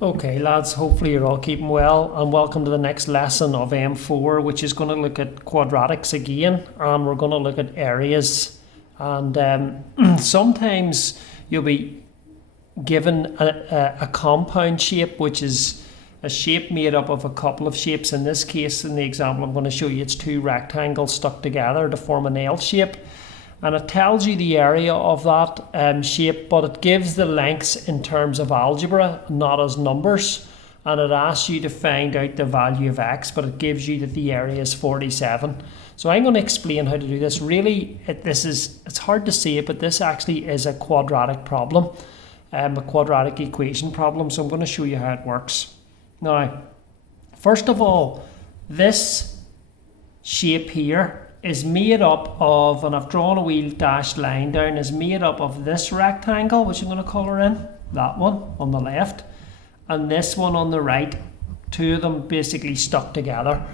Okay lads, hopefully you're all keeping well and welcome to the next lesson of M4, which is going to look at quadratics again, and we're going to look at areas. And sometimes you'll be given a compound shape, which is a shape made up of a couple of shapes. In this case, in the example I'm going to show you, it's two rectangles stuck together to form an L shape. And it tells you the area of that shape, but it gives the lengths in terms of algebra, not as numbers. And it asks you to find out the value of x, but it gives you that the area is 47. So I'm going to explain how to do this. Really, it's hard to see it, but this actually is a quadratic problem, a quadratic equation problem. So I'm going to show you how it works. Now, first of all, this shape here is made up of, and I've drawn a wee dashed line down, is made up of this rectangle, which I'm going to colour in, that one on the left, and this one on the right, two of them basically stuck together.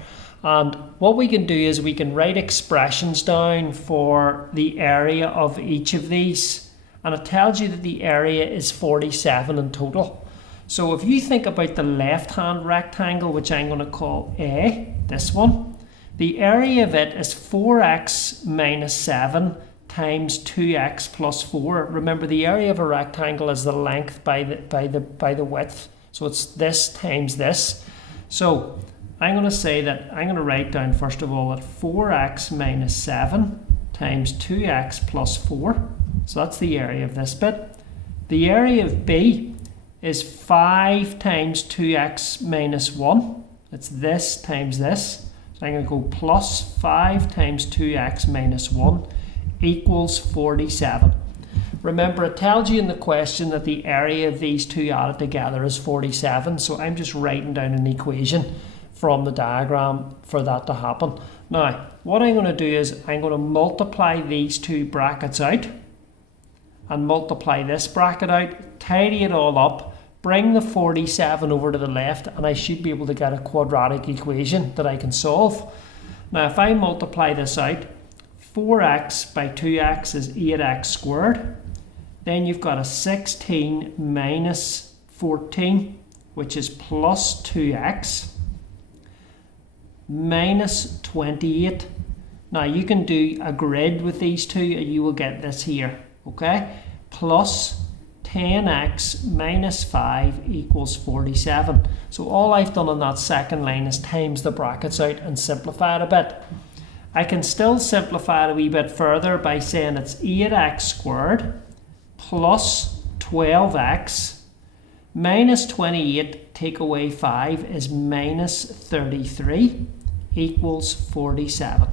And what we can do is we can write expressions down for the area of each of these, and it tells you that the area is 47 in total. So if you think about the left hand rectangle, which I'm going to call A, this one, the area of it is 4x minus 7 times 2x plus 4. Remember, the area of a rectangle is the length by the width. So it's this times this. So I'm going to say that I'm going to write down first of all that 4x minus 7 times 2x plus 4. So that's the area of this bit. The area of B is 5 times 2x minus 1. It's this times this. So I'm going to go plus 5 times 2x minus 1 equals 47. Remember, it tells you in the question that the area of these two added together is 47. So I'm just writing down an equation from the diagram for that to happen. Now, what I'm going to do is I'm going to multiply these two brackets out and multiply this bracket out, tidy it all up, bring the 47 over to the left, and I should be able to get a quadratic equation that I can solve. Now, if I multiply this out, 4x by 2x is 8x squared. Then you've got a 16 minus 14, which is plus 2x, minus 28. Now, you can do a grid with these two, and you will get this here, okay? Plus 10x minus 5 equals 47. So all I've done on that second line is times the brackets out and simplify it a bit. I can still simplify it a wee bit further by saying it's 8x squared plus 12x minus 28, take away 5 is minus 33 equals 47.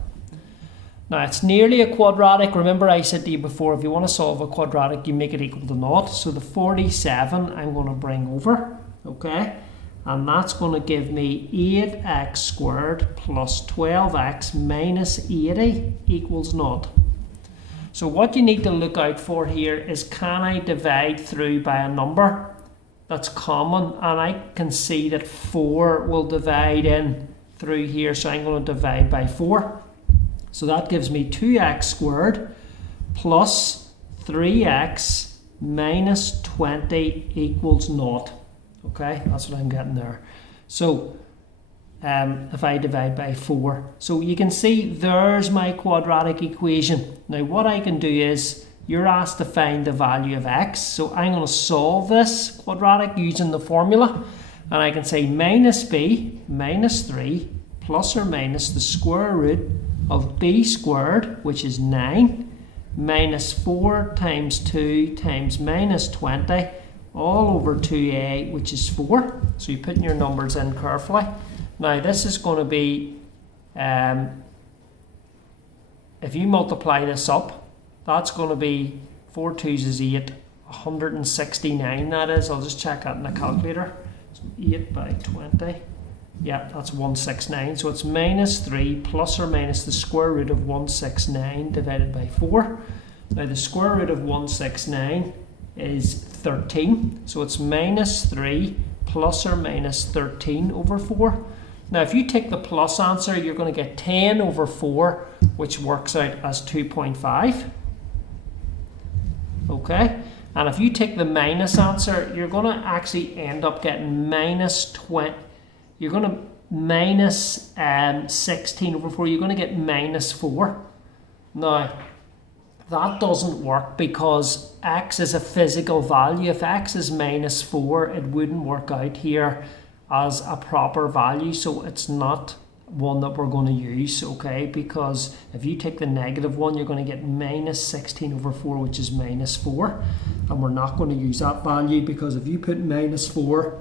Now, it's nearly a quadratic. Remember, I said to you before, if you want to solve a quadratic, you make it equal to naught. So the 47 I'm going to bring over, okay? And that's going to give me 8x squared plus 12x minus 80 equals naught. So what you need to look out for here is, can I divide through by a number that's common? And I can see that 4 will divide in through here, so I'm going to divide by 4. So that gives me 2x squared plus 3x minus 20 equals naught. Okay, that's what I'm getting there. So if I divide by 4. So you can see there's my quadratic equation. Now what I can do is, you're asked to find the value of x. So I'm going to solve this quadratic using the formula. And I can say minus b minus 3 plus or minus the square root of b squared, which is 9, minus 4 times 2 times minus 20, all over 2a, which is 4. So you're putting your numbers in carefully. Now this is going to be, if you multiply this up, that's going to be 4 2s is 8, 169 that is. I'll just check that in the calculator. So 8 by 20. Yeah, that's 169. So it's minus 3 plus or minus the square root of 169 divided by 4. Now the square root of 169 is 13. So it's minus 3 plus or minus 13 over 4. Now if you take the plus answer, you're going to get 10 over 4, which works out as 2.5. Okay. And if you take the minus answer, you're going to actually end up getting minus 20. You're going to minus 16 over 4. You're going to get minus 4. Now, that doesn't work because x is a physical value. If x is minus 4, it wouldn't work out here as a proper value. So it's not one that we're going to use, okay? Because if you take the negative one, you're going to get minus 16 over 4, which is minus 4. And we're not going to use that value because if you put minus 4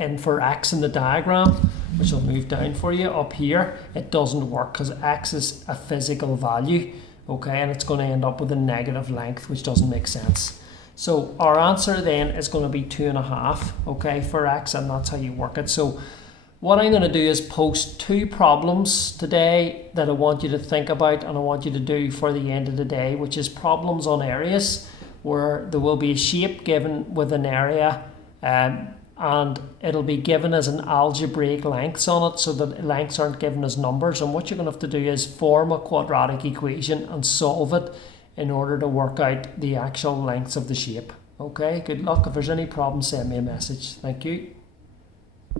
in for x in the diagram, which I'll move down for you up here, it doesn't work because x is a physical value, okay? And it's going to end up with a negative length, which doesn't make sense. So our answer then is going to be 2.5, okay, for x, and that's how you work it. So what I'm going to do is post 2 problems today that I want you to think about and I want you to do for the end of the day, which is problems on areas, where there will be a shape given with an area and it'll be given as an algebraic lengths on it, so that lengths aren't given as numbers. And what you're going to have to do is form a quadratic equation and solve it in order to work out the actual lengths of the shape. Okay, good luck. If there's any problems, send me a message. Thank you.